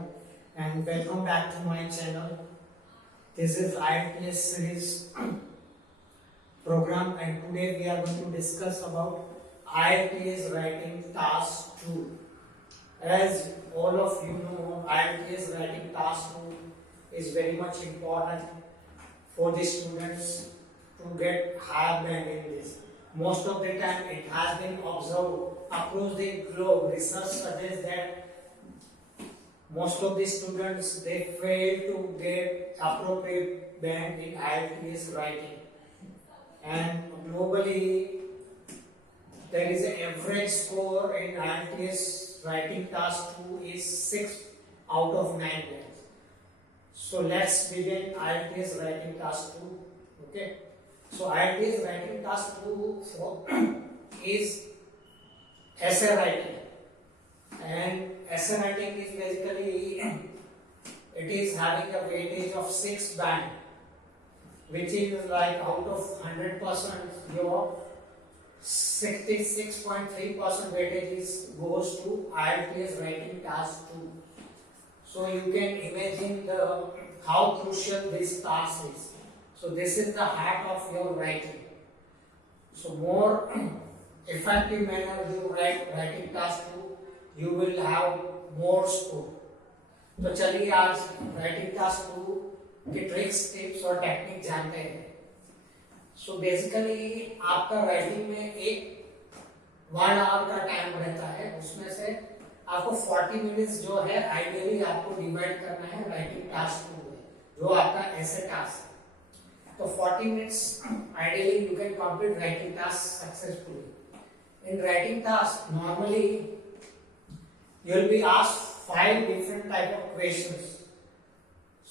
everyone and welcome back to my channel. This is IELTS series program and today we are going to discuss about IELTS writing task 2. As all of you know, IELTS writing task 2 is very much important for the students to get higher band in this. Most of the time it has been observed across the globe. Research suggests that most of the students they fail to get appropriate band in IELTS writing, and globally there is an average score in IELTS writing task 2 is 6 out of 9 bands. So let's begin IELTS writing task 2. Okay, so IELTS writing task 2 is essay writing, and essay writing is basically it is having a weightage of 6 band, which is like out of 100% your 66.3% weightage goes to IELTS writing task 2. So you can imagine how crucial this task is. So this is the heart of your writing. So more effective manner you writing task 2, you will have more score. तो चलिए आज writing task 2 की tricks tips और technique जानते हैं. So basically आपका writing में एक 1 आवर का टाइम रहता है, उसमें से आपको 40 मिनट्स जो है आइडियली आपको डिवाइड करना है राइटिंग टास्क 2 में, जो आपका ऐसे टास्क है. तो 40 minutes ideally you can complete writing task successfully. In writing task, normally you will be asked 5 different type of questions.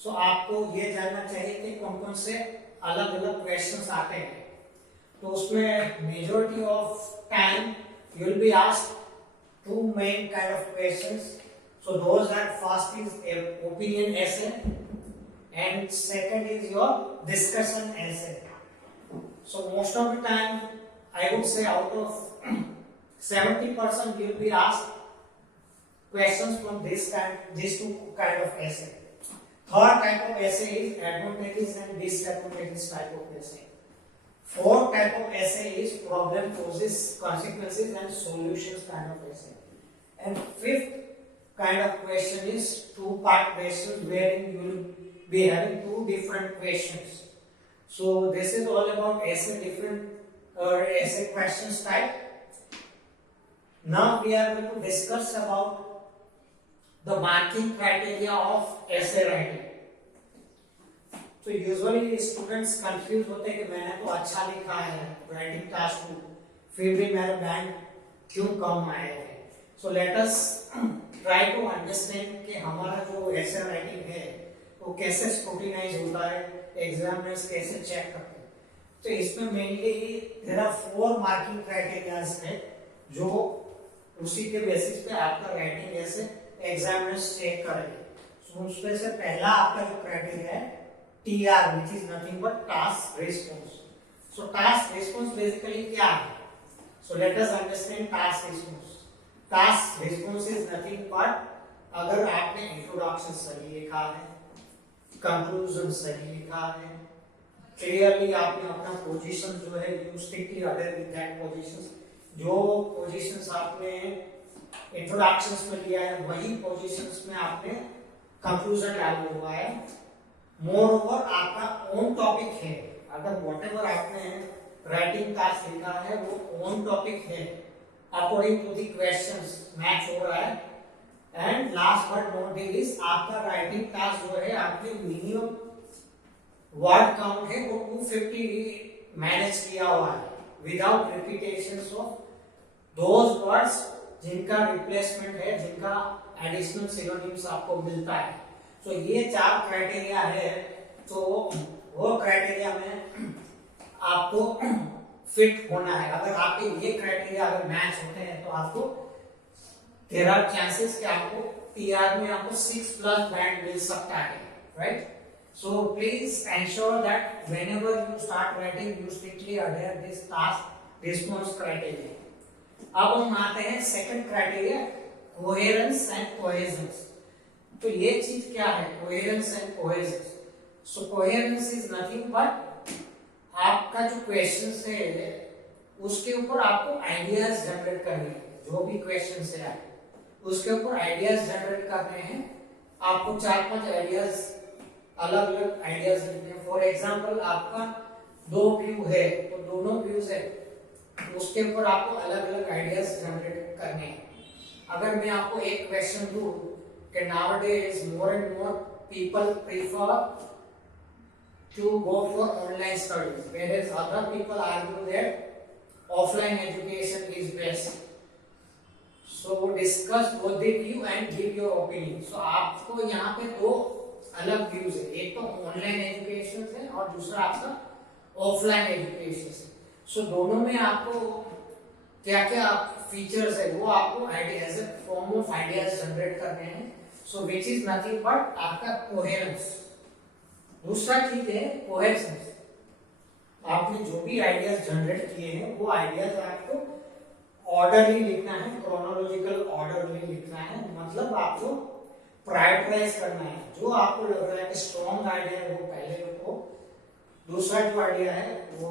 So आपको ये जानना चाहिए कि कौन कौन से अलग अलग questions आते हैं. तो उसमें majority of time you will be asked 2 main kind of questions. So those are first is opinion essay and second is your discussion essay. So most of the time I would say out of 70% you will be asked questions from these two kind of essay. Third type of essay is advantages and disadvantages type of essay. Fourth type of essay is problem, causes, consequences and solutions kind of essay. And fifth kind of question is 2-part question wherein you will be having 2 different questions. So this is all about essay different essay questions type. Now we are going to discuss about the marking criteria of essay writing. So usually students confused होते हैं कि मैंने तो अच्छा लिखा है writing task 2, फिर भी मेरा बैंड क्यों कम आया है. So let us try to understand कि हमारा जो essay writing है वो कैसे स्क्रूटिनाइज होता है, एग्जामिनर्स कैसे चेक करते हैं. तो इसमें mainly there are 4 marking criterias है जो उसी के बेसिस पे आपका राइटिंग ऐसे एग्जामिनर्स चेक करेंगे. सो उसमें से पहला आपका जो क्राइटेरिया है TR, which is nothing but task response. So task response basically क्या है? So let us understand task response. Task response is nothing but अगर आपने इंट्रोडक्शन सही लिखा है, कंक्लूजन सही लिखा है, क्लियरली आपने अपना पोजीशन जो है you strictly adhere with that positions, जो पोजीशंस आपने इंट्रोडक्शंस में लिया है वही पोजीशंस में आपने कंक्लूजन लागू हुआ है. मोर ओवर आपका ओन टॉपिक है, अगर व्हाटएवर आपने राइटिंग टास्क लिखा है वो ओन टॉपिक है, according to the questions match हो रहा है. And last but not least आपका राइटिंग टास्क जो है आपने मिनिमम वर्ड काउंट है वो 250 मैनेज किया हुआ है without repetitions of those words जिनका रिप्लेसमेंट है, जिनका एडिशनल सिनोनिम्स आपको मिलता है. तो ये 4 क्राइटेरिया है. तो वो क्राइटेरिया में आपको फिट होना है. अगर आपके ये क्राइटेरिया अगर मैच होते हैं तो आपको देयर आर चांसेस कि आपको टीआर में आपको 6+ बैंड मिल सकता है, right. So please ensure that whenever you start writing, you strictly adhere this task response criteria. अब हम आते हैं सेकंड क्राइटेरिया, कोहेरेंस एंड कोहेजन्स. तो ये चीज क्या है, coherence and cohesive. So coherence is nothing but आपका जो क्वेश्चंस है उसके ऊपर आपको आइडियाज जनरेट करने हैं, जो भी क्वेश्चंस है उसके ऊपर आइडियाज जनरेट करने हैं। आपको 4-5 आइडियाज, अलग अलग आइडियाज लिखने हैं। फॉर एग्जांपल आपका 2 व्यू है तो दोनों व्यूज है उसके ऊपर आपको अलग अलग आइडियाज जनरेट करने हैं। अगर मैं आपको एक क्वेश्चन दूं कि nowadays more and more people prefer to go for online studies, whereas other people argue that offline education is best. So discuss both the view and give your opinion. So आपको यहाँ पे 2 अलग views है, एक तो online education है और दूसरा आपका ऑफलाइन एजुकेशन है। सो दोनों में आपको क्या क्या फीचर्स है वो आपको ideas form of ideas generate करने हैं। सो विच इज नथिंग बट आपका कोहेरेंस। दूसरा चीज है कोहेरेंस। आपने जो भी आइडियाज जनरेट किए हैं वो आइडियाज आपको ऑर्डरली लिखना है, क्रोनोलॉजिकल ऑर्डरली लिखना है, मतलब आपको प्रायोरिटाइज करना है। जो आपको लग रहा है कि स्ट्रॉन्ग आइडिया है वो पहले लिखो, दूसरा जो आइडिया है वो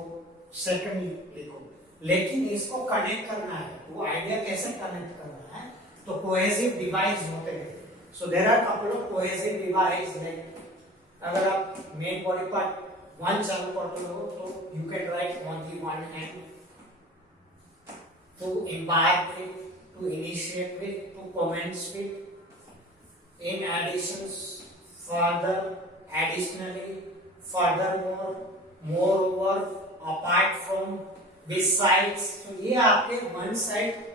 सेकंड लिखो, लेकिन इसको कनेक्ट करना है। वो आइडिया कैसे कनेक्ट करना है, तो कोहेसिव डिवाइस होते हैं। So there are couple of cohesive device, like अगर आप मेन बॉडी पार्ट 1 चालू करते हो तो you can write on the one hand to embark with, to initiate with, to commence with. In additions, further, additionally, furthermore, moreover, apart from, besides. तो ये आपके one side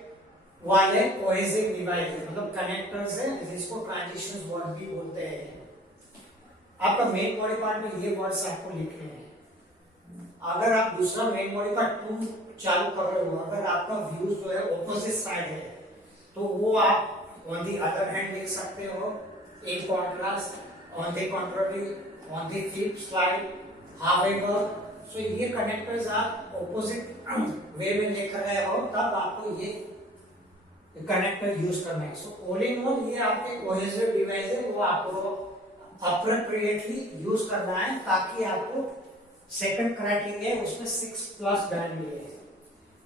वाले कोहेसिव डिवाइस है, मतलब कनेक्टर्स है जिसको ट्रांजिशंस वर्ड भी बोलते हैं। आपका मेन बॉडी पार्ट में ये वर्ड्स आपको लिखने हैं। अगर आप दूसरा मेन बॉडी पार्ट 2 चालू कर रहे हो, अगर आपका व्यूज जो है ऑपोजिट साइड है तो वो आप ऑन द अदर हैंड लिख सकते हो in contrast, on the contrary, on the flip side, however. So ये कनेक्टर्स आप ऑपोजिट वे में लेकर रहे हो तब आपको ये कनेक्टर यूज करना है। सो ऑल इन ऑल ये आपके कोहेसिव डिवाइस है, वो आपको अप्रोप्रिएटली यूज करना है ताकि आपको सेकंड क्राइटेरिया उसमें 6+ बैंड मिले।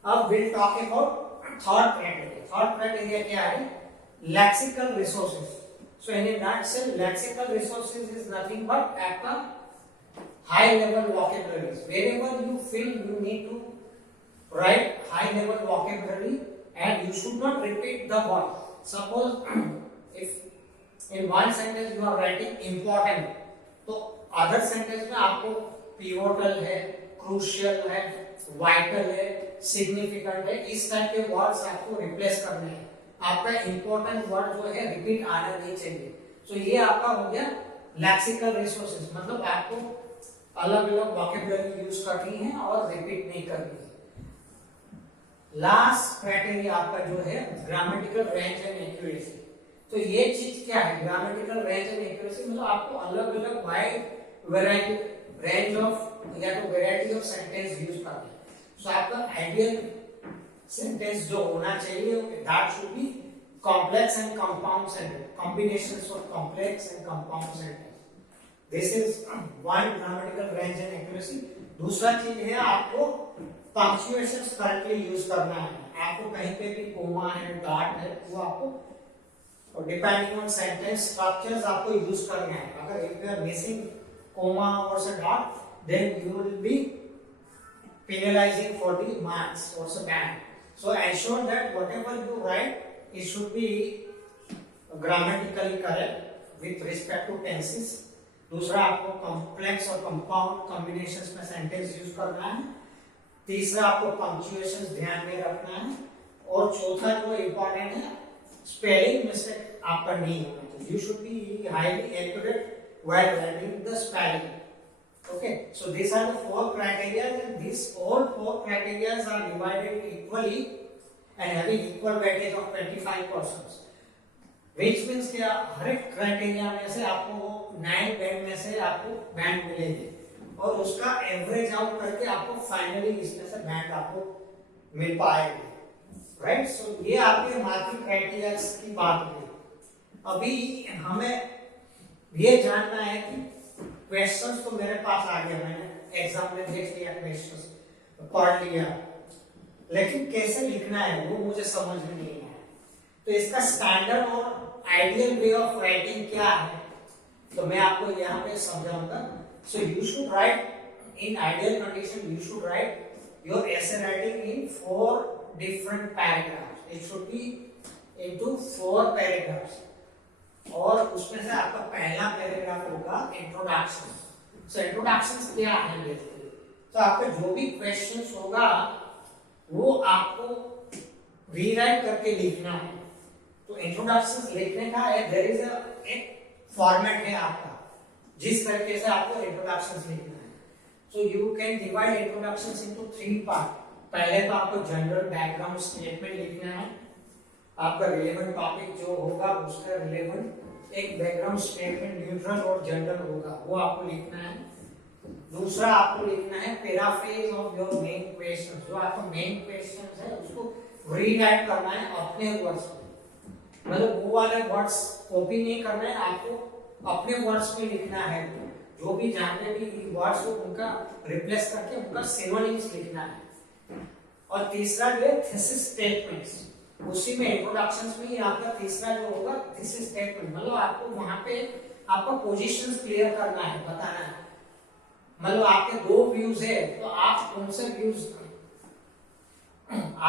अब will talk about third criteria. Third criteria क्या है, lexical resources. So in a nutshell lexical resources is nothing but आपका high level vocabularies. Wherever you feel you need to write high level vocabulary and you should not repeat the word. Suppose if in one sentence you are writing important, तो other sentence में आपको pivotal है, crucial है, vital है, significant है, इस type के words आपको रिप्लेस करने हैं। आपका इंपॉर्टेंट वर्ड जो है रिपीट आना नहीं चाहिए। तो ये आपका हो गया लेक्सिकल रिसोर्सेज, मतलब आपको अलग अलग वोकैबुलरी यूज करनी है और रिपीट नहीं करनी है। लास्ट क्राइटेरिया आपका जो है ग्रामेटिकल रेंज एंड एक्यूरेसी। तो ये चीज क्या है, ग्रामेटिकल रेंज एंड एक्यूरेसी मतलब आपको अलग अलग वाइड वैरायटी रेंज ऑफ या तो वैरायटी ऑफ सेंटेंस यूज करना है। सो आपका आइडियल सेंटेंस जो होना चाहिए that should be complex and compound sentence, combinations of complex and compound sentence. This is one grammatical range and accuracy. दूसरा चीज है आपको पंक्चुएशंस करेक्टली यूज करना है। आपको कहीं पे भी कोमा है, डॉट है, वो आपको डिपेंडिंग ऑन सेंटेंस स्ट्रक्चर्स आपको यूज करना है। अगर if you are missing comma or a dot, then you will be penalizing for the marks or a band. So ensure that whatever you write, it should be grammatically correct with respect to tenses. दूसरा आपको complex और compound combinations में sentence use करना है। तीसरा आपको punctuations ध्यान में रखना है और चौथा जो important है spelling mistake आपका नहीं होना चाहिए। You should be highly accurate while writing the spelling. Okay, so these are the 4 criteria, and these all 4 criteria are divided equally and having equal weightage of 25%, which means कि हर एक criteria में से आपको 9 band में से आपको band मिलेंगे और उसका एवरेज आउट करके आपको फाइनली इसमें से बैंड आपको मिल पाएंगे, राइट। सो ये आपके मार्किंग क्राइटेरिया की बात हुई। अभी हमें ये जानना है कि क्वेश्चंस तो मेरे पास आ गया, मैंने एग्जाम में देख लिया, क्वेश्चंस पढ़ लिया, लेकिन कैसे लिखना है वो मुझे समझ में नहीं आया। तो इसका स्टैंडर्ड और आइडियल वे ऑफ राइटिंग क्या है, तो मैं आपको यहाँ पे समझाऊंगा। So you should write in ideal condition, you should write your essay writing in 4 different paragraphs. It should be into 4 paragraphs. और उसमें से आपका पहला पैराग्राफ होगा इंट्रोडक्शन। सो इंट्रोडक्शन क्या है बेसिकली, तो आपका जो भी क्वेश्चंस होगा वो आपको रीराइट करके लिखना है। तो इंट्रोडक्शन लिखने का देयर इज एक फॉर्मेट है आपका, जिस तरीके से आपको इंट्रोडक्शन लिखना है। So you can divide introductions into 3 parts. पहले तो आपको जनरल बैकग्राउंड स्टेटमेंट लिखना है, आपका रिलेवेंट टॉपिक जो होगा उसका रिलेवेंट एक बैकग्राउंड स्टेटमेंट न्यूट्रल और जनरल होगा, वो आपको लिखना है। दूसरा आपको लिखना है paraphrase of your main question, जो आपका मेन क्वेश्चन है उसको रीराइट करना है अपने वर्ड्स में, मतलब वो वाले वर्ड्स कॉपी नहीं करना है, आपको अपने वर्ड्स में लिखना है। जो भी जानने भी वर्ड्स हो उनका रिप्लेस करके उनका सिनोनिम्स लिखना है। और तीसरा जो है थीसिस स्टेटमेंट्स, उसी में इंट्रोडक्शंस में ही आपका तीसरा जो होगा थीसिस स्टेटमेंट, मतलब आपको वहां पे आपका पोजीशंस क्लियर करना है, बताना है। मतलब आपके 2 व्यूज है तो आप कौन से व्यूज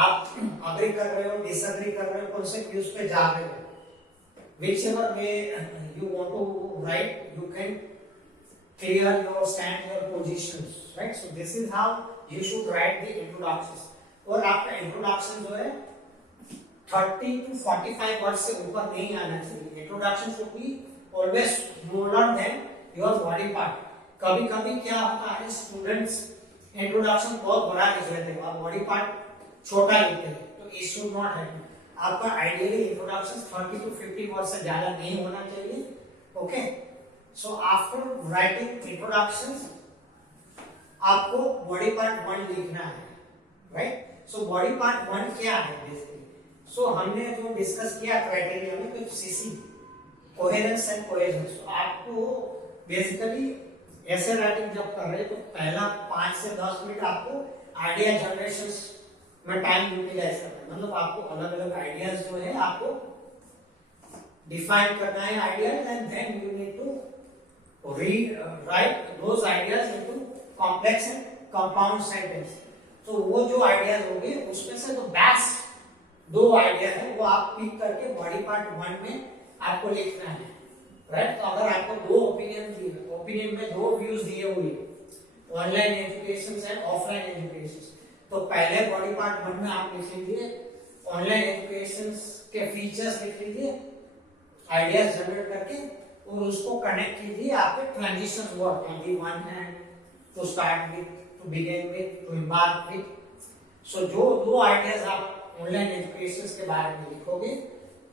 आप अग्री कर रहे हो, डिसएग्री कर रहे हो, कौन से व्यूज पे जा रहे हो, whichever way you want to write, you can clear your stand, your positions, right? So this is how you should write the introductions. और आपका इंट्रोडक्शन जो है 30 to 45 वर्ड से ऊपर नहीं आना चाहिए। Introduction should be always smaller than your body part. कभी कभी क्या होता है, स्टूडेंट्स इंट्रोडक्शन बहुत बड़ा लिख लेते हैं और बॉडी पार्ट छोटा लिखते हैं, तो इट शुड नॉट हैपन। आपका आइडियली इंट्रोडक्शन 30 to 50 वर्ड से ज्यादा नहीं होना चाहिए। Okay, so after writing introductions आपको बॉडी पार्ट 1 लिखना है, राइट? सो बॉडी पार्ट 1 क्या है बेसिकली? सो हमने जो डिस्कस किया क्राइटेरिया में, तो सीसी कोहेरेंस एंड कोहेजन। सो आपको बेसिकली ऐसे राइटिंग जब कर रहे तो पहला 5 से 10 मिनट आपको आइडिया जनरेशन में टाइम यूटिलाइज करना है, मतलब आपको अलग अलग आइडियाज जो है आपको डिफाइन करना है ideas, and then you need to write those ideas into complex and compound sentence. तो वो जो आइडियाज होंगे उसमें से तो बेस्ट 2 आइडिया है वो आप पिक करके बॉडी पार्ट 1 में आपको लिखना है, राइट? तो अगर आपको 2 ओपिनियन दिए, ओपिनियन में 2 व्यूज दिए हुए, online education and offline education, तो पहले बॉडी पार्ट 1 में आप लिख लीजिए ऑनलाइन एजुकेशन के फीचर्स लिख लीजिए, आइडियाज जनरेट करके, और उसको कनेक्ट कीजिए आपके transition word on the one hand, to start with, to begin with, to embark with. So जो 2 आइडियाज आप ऑनलाइन एजुकेशन के बारे में लिखोगे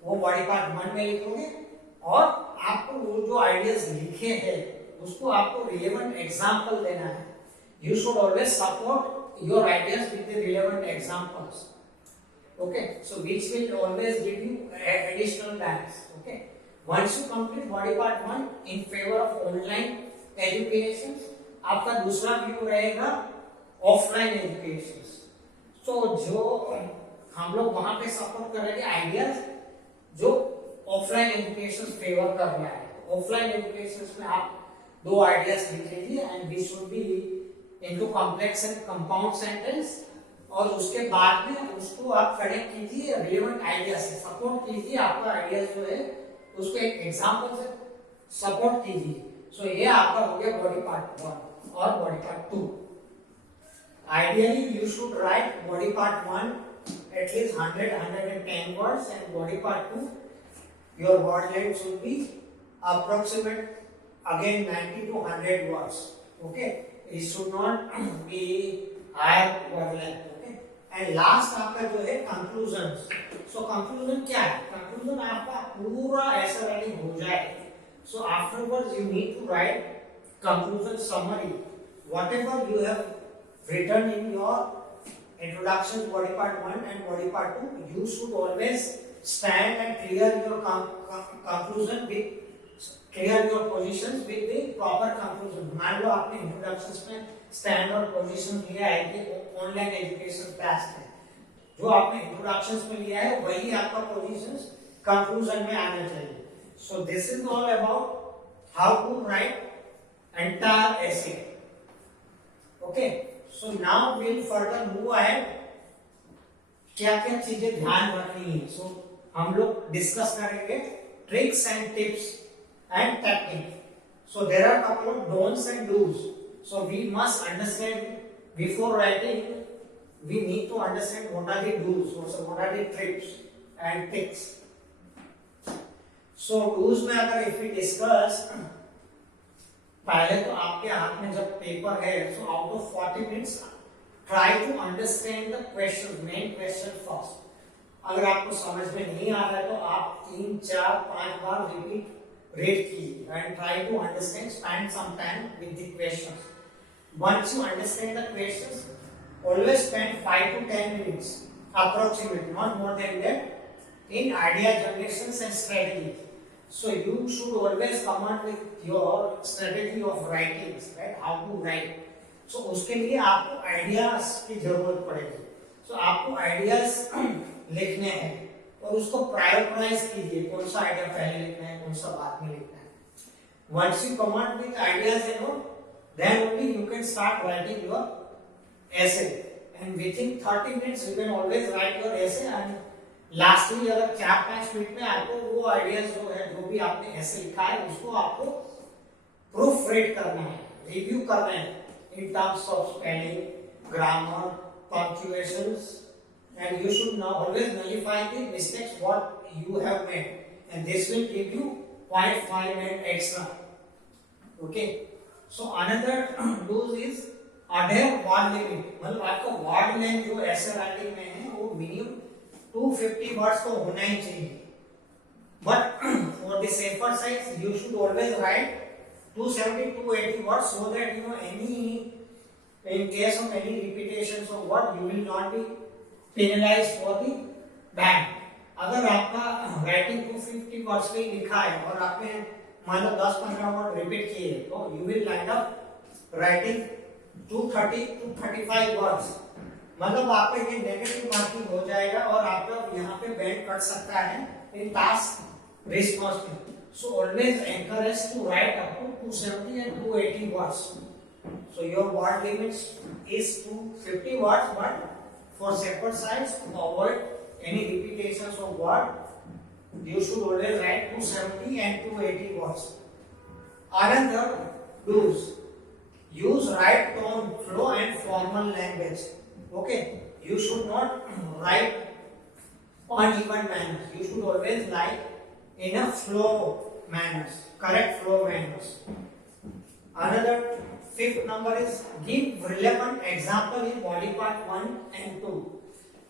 वो बॉडी पार्ट 1 में लिखोगे, और आपको वो जो आइडियाज लिखे हैं उसको आपको रिलेवेंट एग्जांपल देना है। You should always support your ideas with the relevant examples, okay? So which will always give you additional balance, okay? Once you complete body part 1 in favor of online education, आपका दूसरा view रहेगा offline education. तो जो हम लोग वहां पे support कर रहे हैं आइडियाज जो ऑफलाइन एजुकेशन फेवर कर रहा है। ऑफलाइन एजुकेशन में आप 2 आइडियाज लिख लीजिए, and this should be into complex and compound sentence, और उसके बाद में उसको आप कनेक्ट कीजिए रिलेवेंट आइडिया से, सपोर्ट कीजिए आपका आइडिया जो है उसको एक एग्जांपल से सपोर्ट कीजिए। सो ये आपका हो गया बॉडी पार्ट 1 और body part 2। Ideally you should write body part 1 at least 110 words, and body part 2 your word length should be approximate again 90 to 100 words, okay? It should not be higher word length, okay? And last आपका जो है conclusions। So conclusion क्या है? Conclusion आपका पूरा ऐसा writing हो जाए, so afterwards you need to write conclusion summary, whatever you have written in your introduction body part 1 and body part 2, you should always stand and clear your conclusion with clear your positions with the proper conclusion. मान लो आपने introductions में stand और position लिया है कि online education class है, जो आपने इंट्रोडक्शंस में लिया है वही आपका पोजीशंस कंक्लूजन में आना चाहिए. So this is all about how to write entire essay. Okay, so now will further move ahead. क्या क्या चीजें ध्यान रखनी है, सो हम लोग डिस्कस करेंगे tricks and tips and technique. So there are couple of don'ts and dos. So we must understand before writing, we need to understand what are the do's, what are the tips and tricks. So do's में अगर if we discuss, पहले तो आपके हाथ में जब paper है, so out of 40 minutes try to understand the question, main question first. अगर आपको समझ में नहीं आ रहा है तो आप 3, 4, 5 बार repeat read कीजिए and try to understand, spend some time with the questions. Once you understand the questions, always spend 5 to 10 minutes approximately, not more than that, in idea generations and strategy. So you should always come up with your strategy of writing, right? How to write. So उसके लिए आपको ideas की जरूरत पड़ेगी. So आपको ideas लिखने हैं और उसको प्रायोरिटाइज कीजिए, कौन सा आइडिया पहले लिखना है, कौन सा बाद में लिखना है. Once you come up with ideas, then only you can start writing your essay. And within 30 minutes you can always write your essay. And lastly, अगर 4-5 मिनट में आपको वो आइडियाज जो है, जो भी आपने ऐसे लिखा है, उसको आपको प्रूफ रीड करना है, रिव्यू करना है in terms of spelling, grammar, punctuations, and you should now always nullify the mistakes what you have made, and this will give you 0.5 and extra. Okay, so another dose is adhere word limit. मतलब आपका word length जो ऐसे writing में है वो minimum 250 words तो होना ही चाहिए. But for the safer size, you should always write 270 to 280 words, so that any in case of any repetitions of word you will not be penalized for the band. अगर आपका writing 250 words पे लिखा है और आपने मान लो 10-15 word repeat किए तो you will lined up writing 230 to 35 words. मतलब आपका ये नेगेटिव मार्किंग हो जाएगा और आपका यहाँ पे बैंड कट सकता है इन टास्क रिस्पॉन्स में. So always encourage to write up to 270 and 280 words. So your word limits is 250 words, but for separate size to avoid any repetitions of word, you should always write 270 and 280 words. Another do's: use right tone, flow, and formal language. Okay, you should not write uneven manner. You should always write in a flow manners, correct flow manners. Another 5th number is give relevant example in body part 1 and 2.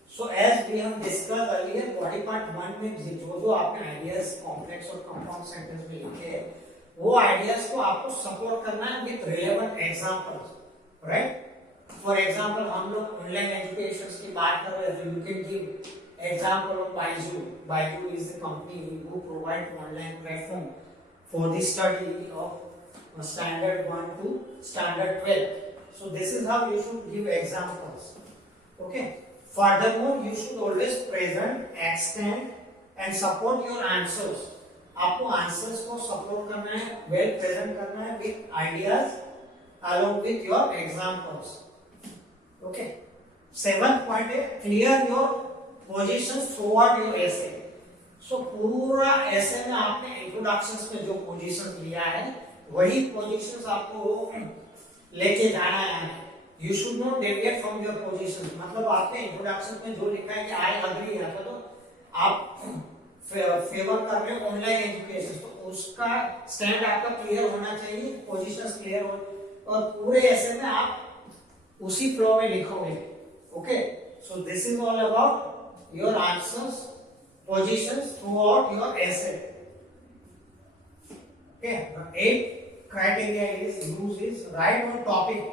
So as we have discussed earlier, body part 1 में जो आपने ideas complex और compound sentence में लिखे हैं, वो ideas को आपको support करना है with relevant examples, right? For example, हम लोग online education की बात कर रहे हैं, so you can give example of Byju. Byju is the company who provide online platform for the study of standard 1 to standard 12. So this is how you should give examples. Okay. Furthermore, you should always present, extend, and support your answers. आपको answers को support करना है, well present करना है with ideas along with your examples. Okay. 7th point है clear your positions throughout your essay. So पूरा essay में आपने introductions में जो positions लिया है वही positions आपको लेके जाना है. You should not deviate from your positions. मतलब आपने introduction में जो लिखा है कि I agree है तो आप फेवर कर रहे हो ऑनलाइन एजुकेशन, तो उसका स्टैंड आपका क्लियर होना चाहिए, पोजीशंस क्लियर हो, और पूरे ऐसे में आप उसी फ्लो में लिखोगे. Okay, so this is all about your answers, positions throughout your essay. Okay, the 8th criteria is write on topic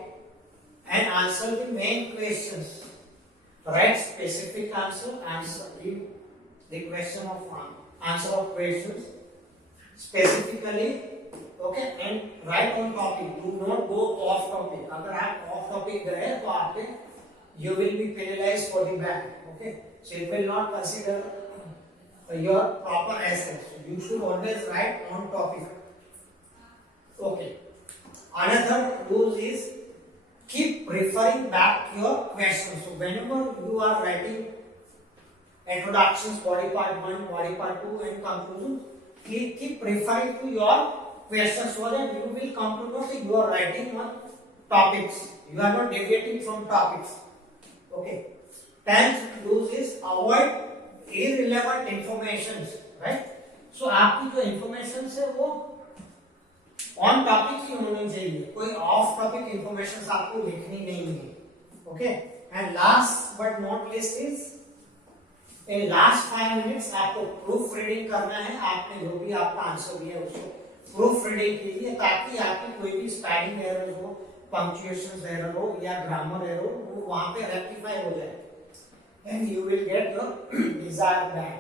and answer the main questions. Write specific answer, give the question of answer of questions specifically, okay, and write on topic. Do not go off topic. अगर आप off topic गए तो आपके you will be penalized for the band. Okay, so it will not consider your proper essay. So you should always write on topic. Okay. Another rule is keep referring back your questions. So whenever you are writing introductions, body part 1, body part 2 and conclusions, keep referring to your questions so that you will come to know that you are writing on topics. You are not deviating from topics. Okay. 10th rule is avoid irrelevant information, right? So आपकी जो information है वो on topic ही होनी चाहिए, कोई of topic information आपको लिखनी नहीं है. Okay, and last but not list is in last 5 minutes आपको प्रूफ रीडिंग करना है. आपने जो भी आपका आंसर दिया उसको प्रूफ रीडिंग कीजिए ताकि आपकी कोई भी स्पेलिंग एरर हो, पंक्चुएशन एरर हो या ग्रामर एरर हो वो वहां पे रेक्टिफाई हो जाए and you will get your desired rank.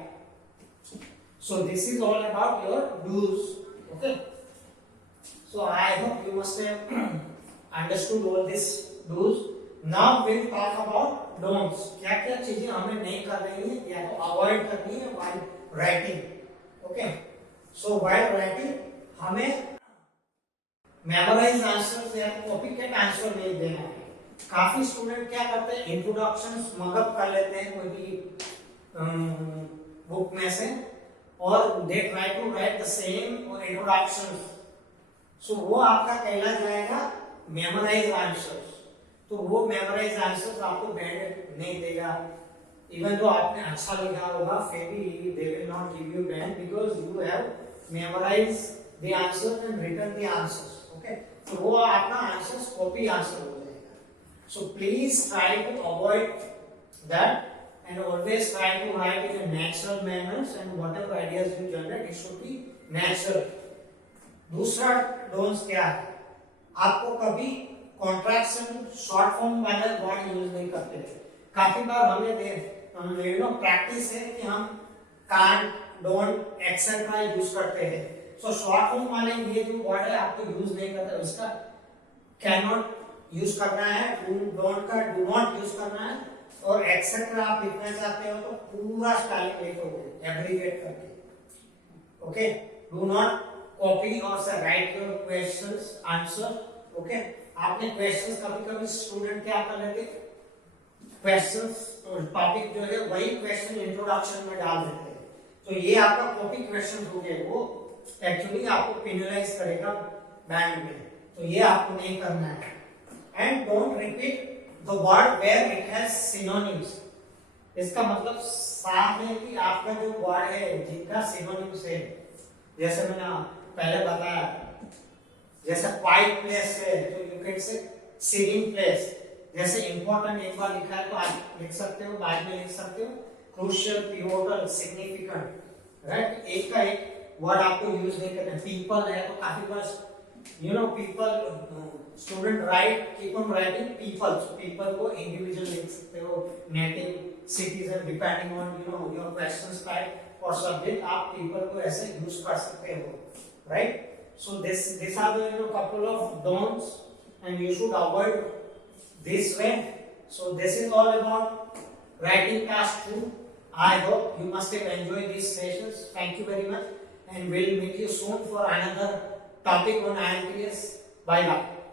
So this is all about your dos. Okay, so I hope you must have understood all this do's. Now we'll talk about don'ts. क्या क्या चीजें हमें नहीं करनी है या तो अवॉइड करनी है while writing. Okay, so while writing हमें मेमोराइज आंसर या कॉपी कैट आंसर नहीं देना है. काफी स्टूडेंट क्या करते हैं, इंट्रोडक्शन मगअप कर लेते हैं कोई भी बुक में से और they try to write the same introduction. So वो आपका कहला जाएगा मेमोराइज आंसर्स. तो वो मेमोराइज आंसर्स आपको बैंड नहीं देगा. इवन जो आपने अच्छा लिखा होगा फिर भी they will not give you band because you have memorise the answer and written the answers. Okay, तो वो आपका आंसर्स कॉपी आंसर हो जाएगा. So please try to avoid that and always try to write in a natural manners and whatever ideas you generate it should be natural. दूसरा don'ts क्या है, आपको कभी कॉन्ट्रैक्शन शॉर्ट फॉर्म वाला word use नहीं करते. काफी बार हमें प्रैक्टिस है कि हम कांट, डोंट एक्सेट्रा यूज करते हैं. सो शॉर्ट फॉर्म वाले ये जो वर्ड है आपको यूज नहीं करते, उसका कैन नॉट यूज करना है, डोंट का डू नॉट यूज करना है और एक्सेट्रा आप लिखना चाहते हो तो पूरा स्पेलिंग लिखोगे एब्रिविएट करके. ओके, डू नॉट कॉपी और से right your questions answer. Okay, आपने क्वेश्चंस कभी-कभी स्टूडेंट क्या कर लेते, क्वेश्चंस टॉपिक जो है वही क्वेश्चन इंट्रोडक्शन में डाल देते हैं. तो ये आपका कॉपी क्वेश्चन हो गए, वो एक्चुअली आपको पेनलाइज करेगा बैंड में. तो ये आपको नहीं करना है. And don't repeat the word where it has synonyms. इसका मतलब साफ है कि आपका जो वर्ड है जिनका सिनोनिम्स है, जैसे मैंने पहले बताया, जैसे क्वाइट प्लेस है तो you can say shearing place. जैसे इंपॉर्टेंट एक बार लिखा है तो आप लिख सकते हो, बाद में लिख सकते हो क्रूशियल, पिवोटल, सिग्निफिकेंट. राइट, एक का एक वर्ड आपको यूज नहीं करना. पीपल है तो काफी बार people student write keep on writing people. People को इंडिविजुअल लिख सकते हो, native, citizen, depending on your question type और सब्जेक्ट आप पीपल को ऐसे यूज कर सकते हो. Right? So these are the couple of don'ts and you should avoid this way. So this is all about writing task 2. I hope you must have enjoyed these sessions. Thank you very much and we'll meet you soon for another topic on IELTS. Bye bye.